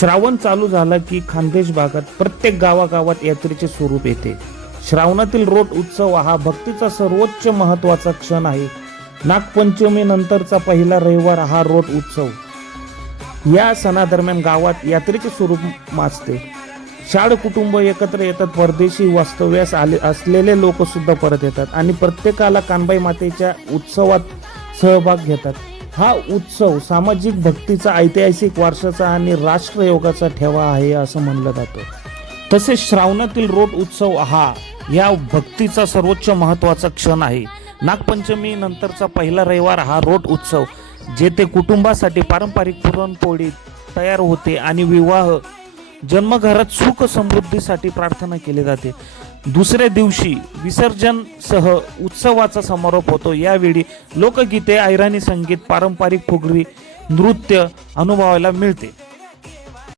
श्रावण चालू झाला की खानदेश भागात प्रत्येक गावागावात यात्रेचे स्वरूप येते. श्रावणातील रोट उत्सव हा भक्तीचा सर्वोच्च महत्त्वाचा क्षण आहे. नागपंचमी नंतरचा पहिला रविवार हा रोट उत्सव. या सणादरम्यान गावात यात्रेचे स्वरूप माजते. शाळ कुटुंब एकत्र येतात परदेशी वास्तव्यास आले असलेले लोकसुद्धा परत येतात आणि प्रत्येकाला कानबाई मातेच्या उत्सवात सहभाग घेतात. हा उत्सव सामाजिक भक्तीचा ऐतिहासिक वारसाचा आणि राष्ट्रयोगाचा ठेवा आहे असं म्हणलं जातं. तसेच श्रावणातील रोट उत्सव हा या भक्तीचा सर्वोच्च महत्त्वाचा क्षण आहे. नागपंचमी नंतरचा पहिला रविवार हा रोट उत्सव जेथे कुटुंबासाठी पारंपरिक पुरणपोळी तयार होते आणि विवाह जन्मघरात सुख समृद्धीसाठी प्रार्थना केली जाते. दुसऱ्या दिवशी विसर्जन सह उत्सवाचा समारोप होतो. यावेळी लोकगीते ऐराणी संगीत पारंपरिक फुगरी नृत्य अनुभवायला मिळते.